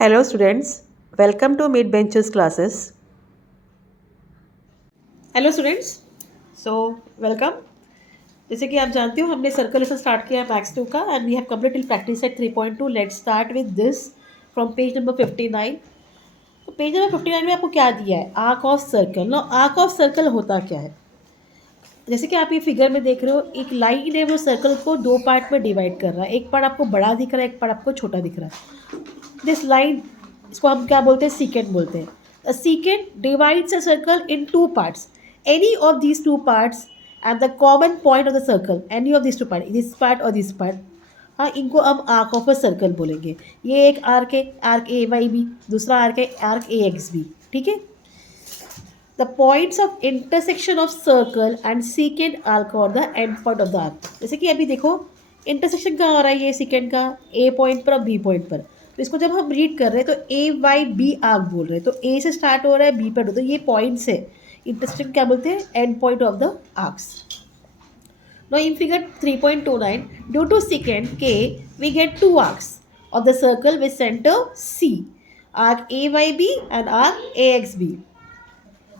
Hello students, welcome to Mid Benches classes. Hello students, so welcome. जैसे कि आप जानते हो हमने सर्कल से स्टार्ट किया मैथ्स 2 का and we have complete till practice at 3.2। Let's start with this from page number 59। तो पेज नंबर 59 में आपको क्या दिया है? Arc of circle. No, arc of circle होता क्या है? जैसे कि आप ये फिगर में देख रहे हो, एक लाइन है वो सर्कल को दो पार्ट में डिवाइड कर रहा है। एक पार्ट आपको बड़ा दिख रहा है, एक पार्ट आपको छोटा दिख रहा है। दिस लाइन, इसको हम क्या बोलते हैं? सीकेंट बोलते हैं। A secant divides a circle in two parts. Any of these two parts at the common point of the circle, any of these two parts, this part or this part, हाँ, इनको हम arc of a circle बोलेंगे। ये एक arc है, arc A Y B, दूसरा arc है arc A X B. ठीक है। The points of intersection of circle and secant arc और the end point of the arc. जैसे कि अभी देखो, इंटरसेक्शन कहाँ हो रहा है? ये सीकेंट का ए पॉइंट पर और बी पॉइंट पर। तो इसको जब हम रीड कर रहे हैं तो ए वाई बी आर्क बोल रहे हैं। तो ए से स्टार्ट हो रहा है, बी पर। तो ये पॉइंट्स है, इंटरसेक्शन क्या बोलते हैं? And point of the arcs. Now in figure 3.29, due to secant K, we get two arcs of the circle with center C, arc AYB and arc AXB.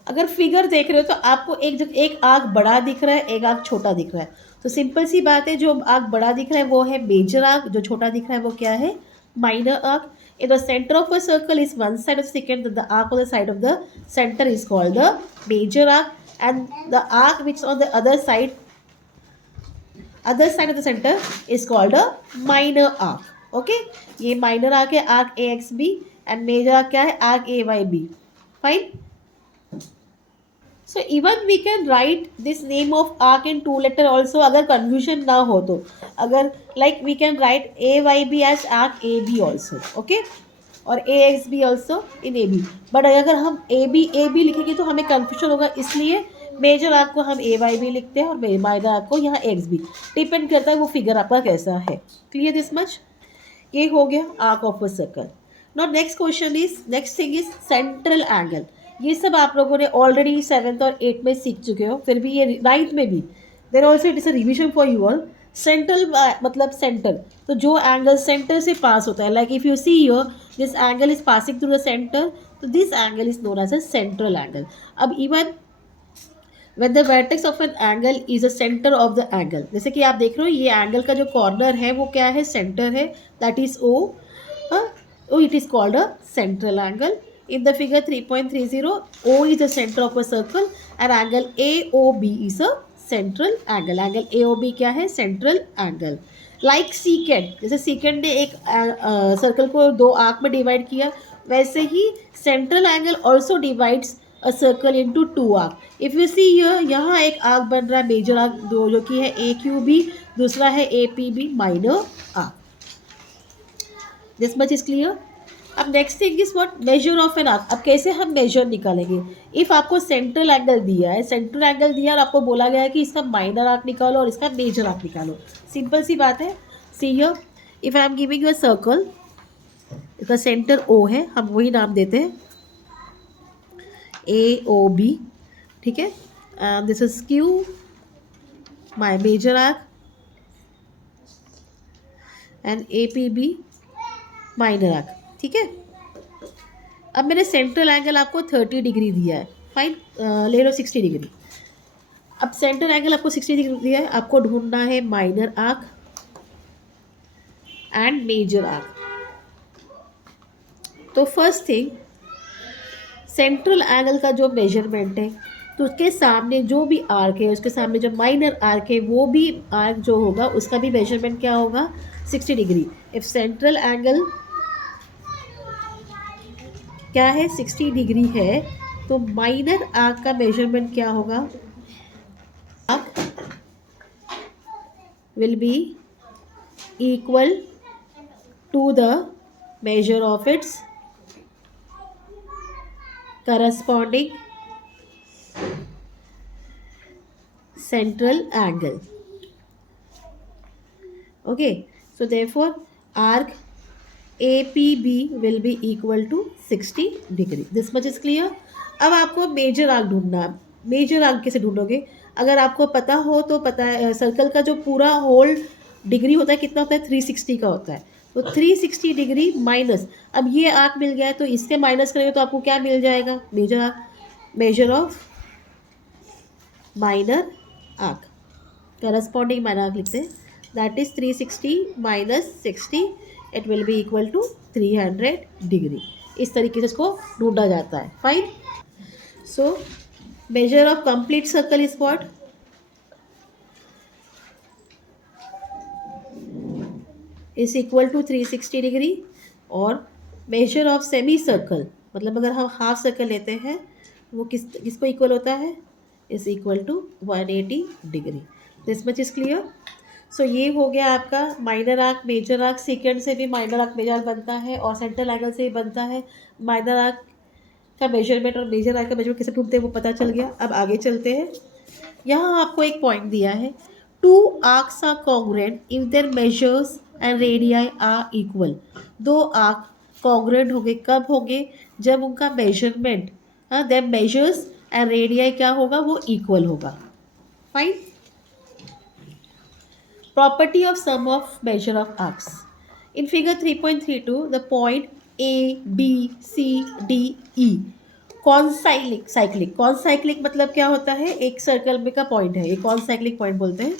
अगर फिगर देख रहे हो तो आपको एक आर्क बड़ा दिख रहा है, एक आर्क छोटा दिख रहा है। तो सिंपल सी बात है, जो आर्क बड़ा दिख रहा है वो है मेजर आर्क, जो छोटा दिख रहा है वो क्या है? Minor arc. In the center of a circle is one side of the secant, the arc on the side of the center is called the major arc, and the arc which on the other side of the center is called a minor arc. Okay, ये minor arc है, arc AXB, and major arc क्या है? arc AYB. Fine. So even we can write this name of arc in two letter also, अगर confusion ना हो तो। अगर like we can write AYB as arc AB also, okay, और AXB also in AB। But अगर हम AB लिखेंगे तो हमें confusion होगा, इसलिए मेजर आर्क को हम AYB लिखते हैं और माइनर आर्क को यहाँ XB। डिपेंड करता है वो फिगर आपका कैसा है। Clear this much? ये हो गया arc of a circle. Now next thing is central angle. ये सब आप लोगों ने ऑलरेडी 7th और 8th में सीख चुके हो, फिर भी ये 9th में भी then also it is a revision for you all. Central मतलब सेंटर, तो जो एंगल सेंटर से पास होता है, like if you see here this angle is passing through the centre, तो this angle is known as a central angle. अब even when the vertex of an angle is the center of the angle, जैसे कि आप देख रहे हो ये angle का जो कॉर्नर है वो क्या है? सेंटर है, that is O। O it is called a central angle. In the figure 3.30, O is the center of a circle and angle AOB is a central angle. Angle AOB क्या है? Central angle. Like secant, जैसे secant ने एक circle को दो arc में divide किया, वैसे ही central angle also divides a circle into two arc. If you see here, यहाँ एक आर्क बन रहा है मेजर आर्क, दो जो कि है AQB, दूसरा है APB minor arc. This much is clear. अब next thing is what? Major of an arc. अब कैसे हम मेजर निकालेंगे? इफ आपको सेंट्रल एंगल दिया है, सेंट्रल एंगल दिया और आपको बोला गया है कि इसका माइनर आर्क निकालो और इसका मेजर आर्क निकालो। सिंपल सी बात है। See here, if I am giving you a circle, इसका सेंटर O है, हम वही नाम देते हैं AOB। ठीक है, and this is Q, my major arc, and APB minor arc. ठीक है। अब मैंने सेंट्रल एंगल आपको 30 डिग्री दिया है, फाइन, ले लो 60 डिग्री। अब सेंट्रल एंगल आपको 60 डिग्री दिया है, आपको ढूंढना है minor arc and major arc. तो फर्स्ट थिंग, सेंट्रल एंगल का जो मेजरमेंट है, तो उसके सामने जो भी आर्क है, उसके सामने जो माइनर आर्क है, वो भी आर्क जो होगा उसका भी मेजरमेंट क्या होगा? 60 डिग्री। इफ सेंट्रल एंगल क्या है? 60 डिग्री है, तो माइनर आर्क का मेजरमेंट क्या होगा? Arc will be equal to the measure of its corresponding central angle. Okay, so therefore arc APB will be equal to 60 degree. This much is clear. अब आपको major arc ढूंढना है। Major arc कैसे ढूंढोगे? अगर आपको पता हो तो पता है, सर्कल का जो पूरा होल डिग्री होता है कितना होता है? 360 का होता है। तो 360 डिग्री माइनस, अब ये आर्क मिल गया है तो इससे माइनस करेंगे तो आपको क्या मिल जाएगा, major arc, major of minor arc, corresponding minor arc लिखते हैं, that is 360 minus 60, it will be equal to 300 degree. इस तरीके से इसको ढूंढा जाता है। Fine. So measure of complete circle is what, is equal to 360 degree, और measure of semi circle, मतलब अगर हम हाफ सर्कल लेते हैं वो किसको इक्वल होता है, is equal to 180 degree. This much is clear. So ये हो गया आपका minor arc major arc. Second से भी माइनर आर्क मेजर आर्क बनता है और सेंट्रल एंगल से भी बनता है। माइनर आर्क का मेजरमेंट और मेजर आर्क का मेजरमेंट कैसे ढूंढते हैं वो पता चल गया। अब आगे चलते हैं। यहाँ आपको एक पॉइंट दिया है, two arcs are congruent if their measures and radii are equal. दो आर्क कॉन्ग्रुएंट होंगे कब होंगे, जब उनका मेजरमेंट, हाँ, देयर मेजर्स एंड रेडियाई क्या होगा, वो इक्वल होगा। Fine. Property of sum of measure of arcs. In figure 3.32 the point A B C D E concyclic, cyclic, concyclic मतलब क्या होता है, एक सर्कल में का पॉइंट है, एक कॉन्साइक्लिक पॉइंट बोलते हैं।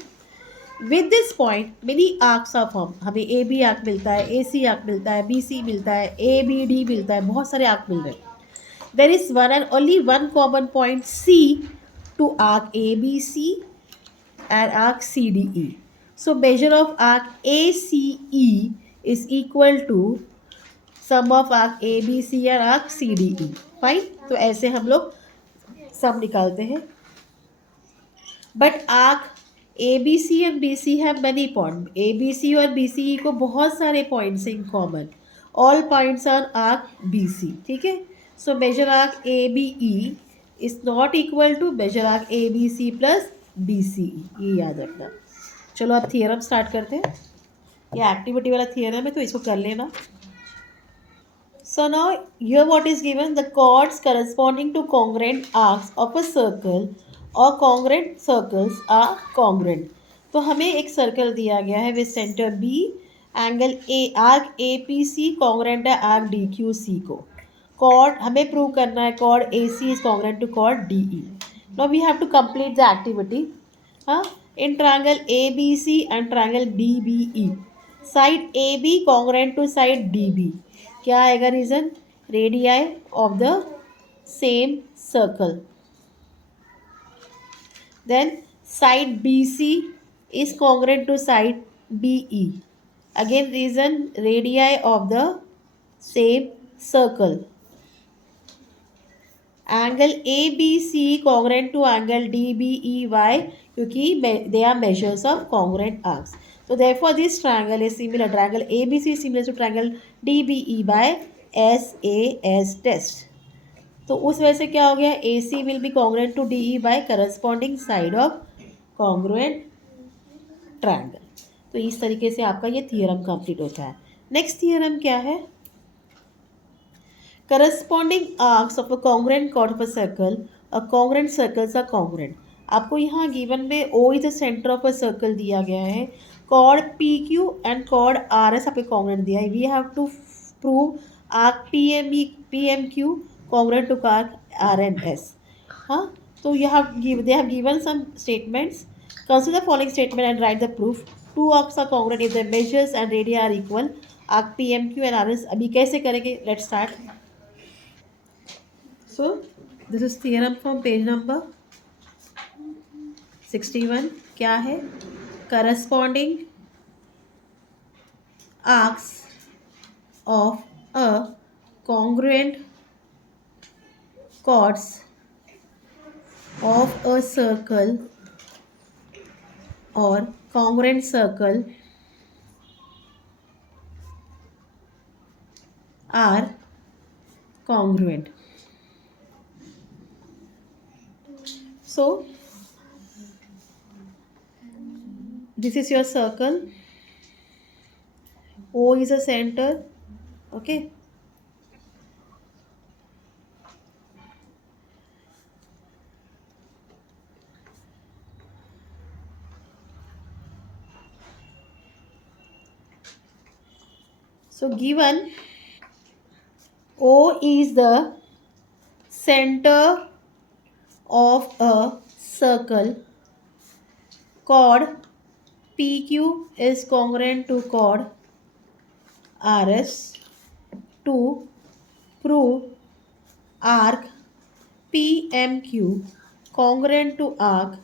With this point many arcs of form, हमें ए बी आर्क मिलता है, ए सी आर्क मिलता है, बी सी मिलता है, ए बी डी मिलता है, बहुत सारे आर्क मिल रहे हैं। There is one and only one common point C to arc A B C and arc C D E. So major of arc A C E is equal to sum of arc A B C और arc C D E. Fine. तो ऐसे हम लोग sum निकालते हैं। But arc A B C and B C have many point, A B C और B C ई को बहुत सारे points in common, all points on arc B C. ठीक है। So major arc A B E is not equal to major arc A B C plus B C E, ये याद रखना। चलो अब थियरम स्टार्ट करते हैं। ये एक्टिविटी वाला थियरम है तो इसको कर लेना। So now here what is given, the chords corresponding to congruent arcs of a circle or congruent circles are congruent। तो हमें एक सर्कल दिया गया है with centre B, angle A, arc A P C congruent है arc D Q C को। Chord हमें prove करना है, chord A C is congruent to chord D E. Now we have to complete the activity. हाँ, in triangle A B C and triangle D B E, side A B congruent to side D B, क्या आएगा reason, radii of the same circle. Then side B C is congruent to side B E, again reason radii of the same circle. Angle A B C congruent to angle D B E वाई, क्योंकि they are measures of congruent arcs. So therefore this triangle is similar, triangle ABC is similar to triangle DBE by SAS test। तो उस वजह से क्या हो गया, AC will be congruent to DE by corresponding side of congruent triangle। तो इस तरीके से आपका ये थियरम कंप्लीट होता है। नेक्स्ट थियरम क्या है, corresponding arcs of a congruent chord of a circle or congruent circles are congruent। आपको यहाँ गिवन में O is the centre of a circle दिया गया है, chord P Q and chord R S आपको congruent दिया है। We have to prove arc P M Q congruent to arc R M S. हाँ, तो they have given some statements, consider following statement and write the proof. Two arcs are congruent if the measures and radii are equal, arc P M Q and R S. अभी कैसे करेंगे, let's start. So this is theorem from page number 61। क्या है, corresponding arcs of a congruent chords of a circle or congruent circle are congruent। So this is your circle, O is a center, okay। So given O is the center of a circle, chord PQ is congruent to chord RS. To prove arc PMQ congruent to arc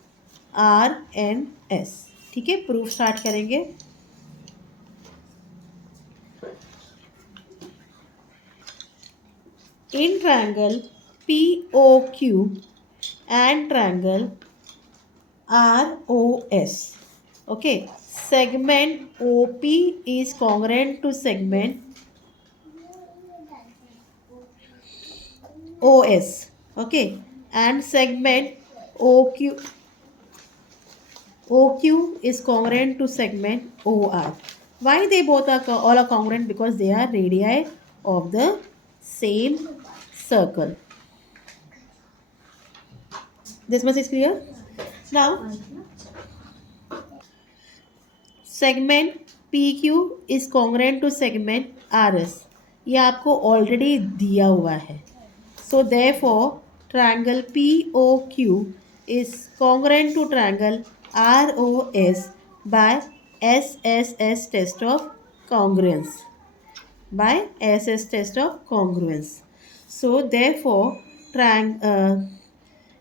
RNS. ठीक है, proof start करेंगे. In triangle POQ and triangle ROS, okay, segment OP is congruent to segment OS, okay, and segment OQ is congruent to segment OR. Why they both are all are congruent? Because they are radii of the same circle. This much is clear. Now segment PQ is congruent to segment RS. ये आपको already दिया हुआ है. So therefore triangle POQ is congruent to triangle ROS by SSS test of congruence. By SSS test of congruence. So therefore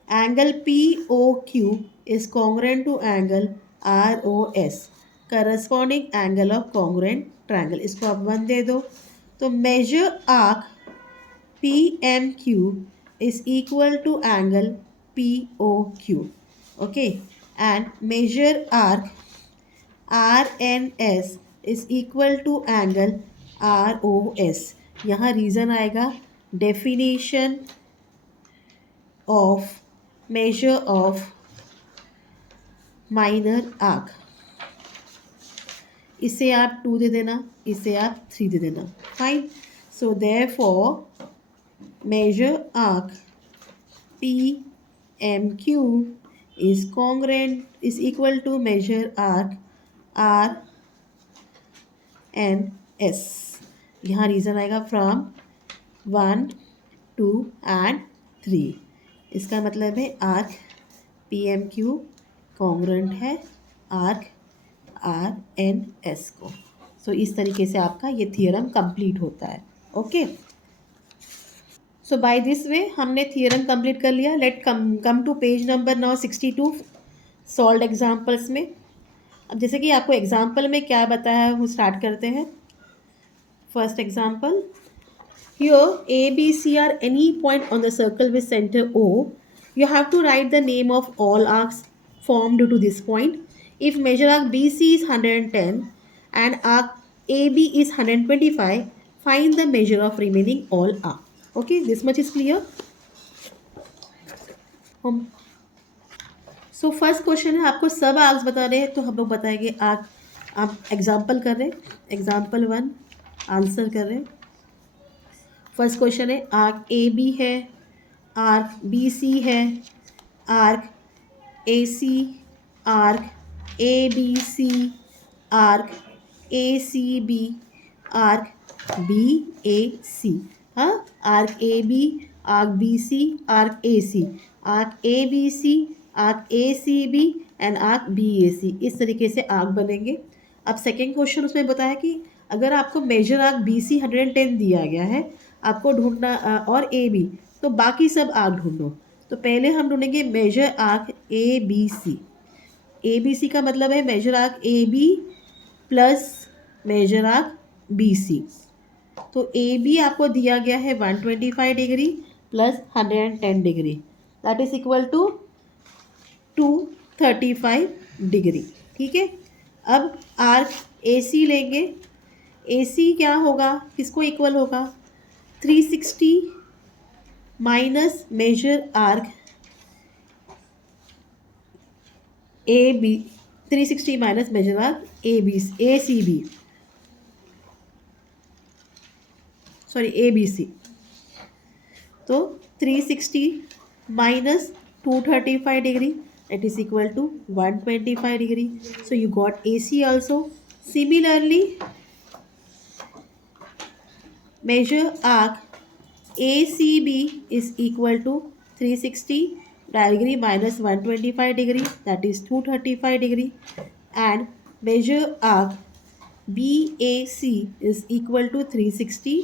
angle POQ is congruent to angle ROS, corresponding angle of congruent triangle. इसको आप 1 दे दो. तो measure arc PMQ is equal to angle POQ, okay, and measure arc RNS is equal to angle ROS. यहाँ reason आएगा definition of measure of minor arc. इसे आप 2 दे देना, इसे आप 3 दे देना. Fine. So therefore measure arc PMQ is equal to measure arc RNS. यहाँ reason आएगा फ्रॉम 1, 2 and 3. इसका मतलब है आर्क PMQ कॉन्ग्रुएंट है आर्क RNS को. सो इस तरीके से आपका ये थियरम कंप्लीट होता है. Okay. So by this way हमने थियरम कंप्लीट कर लिया. Let come to page number now 62 solve examples में. अब जैसे कि आपको एग्जाम्पल में क्या बताया है वो स्टार्ट करते हैं. First example. Here A, B, C are any point on the circle with center O. You have to write the name of all arcs formed to this point. If measure arc BC is 110 and arc AB is 125, find the measure of remaining all arc. Okay, this much is clear. So first question है आपको सब arcs बताने हैं तो हम लोग बताएंगे arc. आप एग्जाम्पल कर रहे हैं. एग्जाम्पल 1 आंसर कर रहे हैं. फर्स्ट क्वेश्चन है आर्क ए बी है, आर्क बी सी है, arc A C, arc A B C, arc A C B, arc B A C. हाँ, arc A B, arc B C, arc A C, arc A B C, arc A C B and arc B A C. इस तरीके से arc बनेंगे. अब second question उसमें बताया कि अगर आपको मेजर आर्क बी सी 110 दिया गया है आपको ढूंढना और ए बी, तो बाकी सब आर्क ढूंढो. तो पहले हम ढूंढेंगे major arc A B C. A B C का मतलब है major arc A B plus major arc B C. तो ए बी आपको दिया गया है 125 degree plus 110 degree, that is equal to 235 degree. ठीक है. अब आर्क ए सी लेंगे. ए सी क्या होगा, किसको इक्वल होगा, 360 minus major arc A B, 360 minus major arc A B A C B, sorry A B C. तो 360 minus 235 degree that is equal to 125 degree. So you got AC also. Similarly measure arc ACB is equal to 360 degree minus 125 degree, that is 235 degree, and measure arc BAC is equal to 360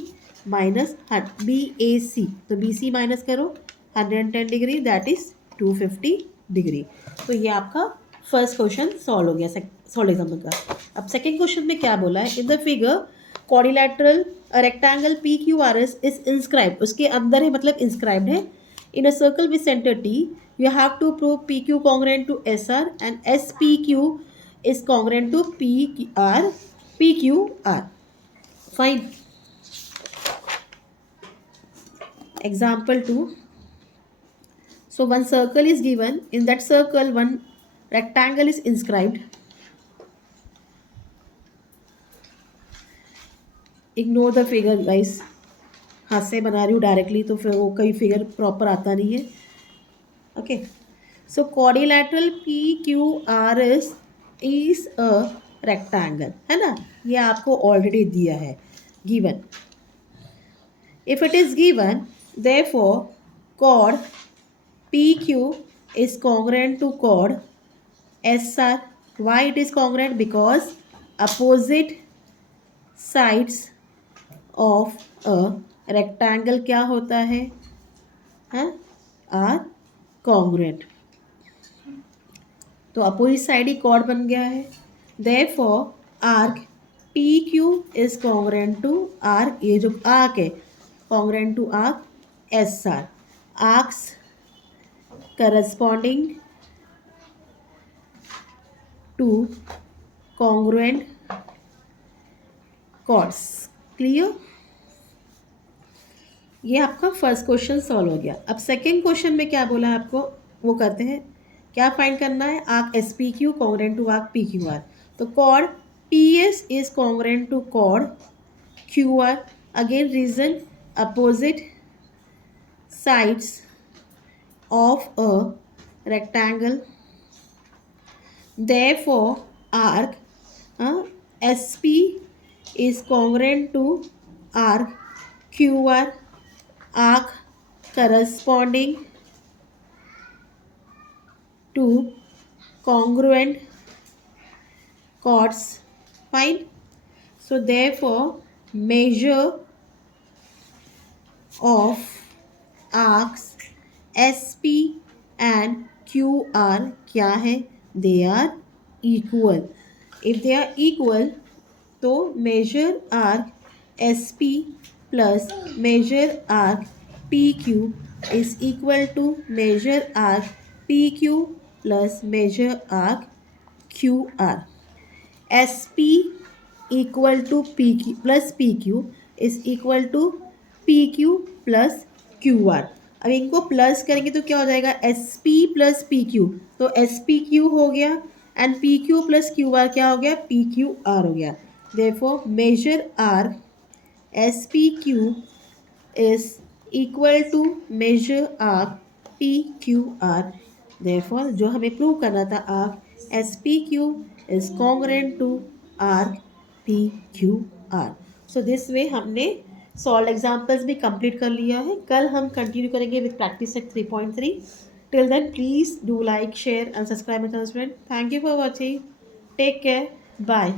minus BAC, तो BC minus करो 110 degree, that is 250 degree. तो ये आपका first question solve हो गया solve example का। अब second question में क्या बोला है, in the figure quadrilateral rectangle PQRS is inscribed, उसके अंदर है मतलब इंस्क्राइब्ड है, in a circle with centre T you have to prove PQ congruent to SR and SPQ is congruent to PQR. Fine. Example 2. So one circle is given. In that circle, one rectangle is inscribed. Ignore the figure, guys. हाथ से बना रही हूँ directly तो फिर वो कई figure proper आता नहीं है। Okay, so quadrilateral PQRS is a rectangle, है ना, ये आपको ऑलरेडी दिया है given. If it is given, therefore chord PQ is congruent to chord SR. Why it is congruent? Because opposite sides of a rectangle क्या होता है, are congruent. तो अपोजिट साइड ही कॉर्ड बन गया है। Therefore arc PQ is congruent to arc, ये जो आर्क है congruent to arc SR। Arcs corresponding to congruent chords. Clear? ये आपका फर्स्ट क्वेश्चन सॉल्व हो गया। अब सेकेंड क्वेश्चन में क्या बोला है आपको, वो करते हैं। क्या फाइंड करना है, arc SPQ congruent to arc PQR। तो chord PS is congruent to chord QR। Again reason, opposite sides of a rectangle, therefore arc SP is congruent to arc QR, arc corresponding to congruent chords. Fine. So therefore measure of arcs SP and QR क्या है, they are equal. If they are equal, तो measure arc SP plus measure arc PQ is equal to measure arc PQ plus measure arc QR. SP equal to PQ plus PQ is equal to PQ plus QR. अब इनको plus करेंगे तो क्या हो जाएगा, SP plus PQ, तो SPQ हो गया एंड PQ प्लस QR क्या हो गया, PQR हो गया। Therefore measure arc SPQ is equal to measure arc PQR. Therefore जो हमें प्रूव करना था, arc SPQ is congruent to arc PQR. So this way हमने सॉल्व एग्जाम्पल्स भी कंप्लीट कर लिया है। कल हम कंटिन्यू करेंगे with practice set 3.3। Till then please do like, share and subscribe my channel. Thank you for watching, take care, bye.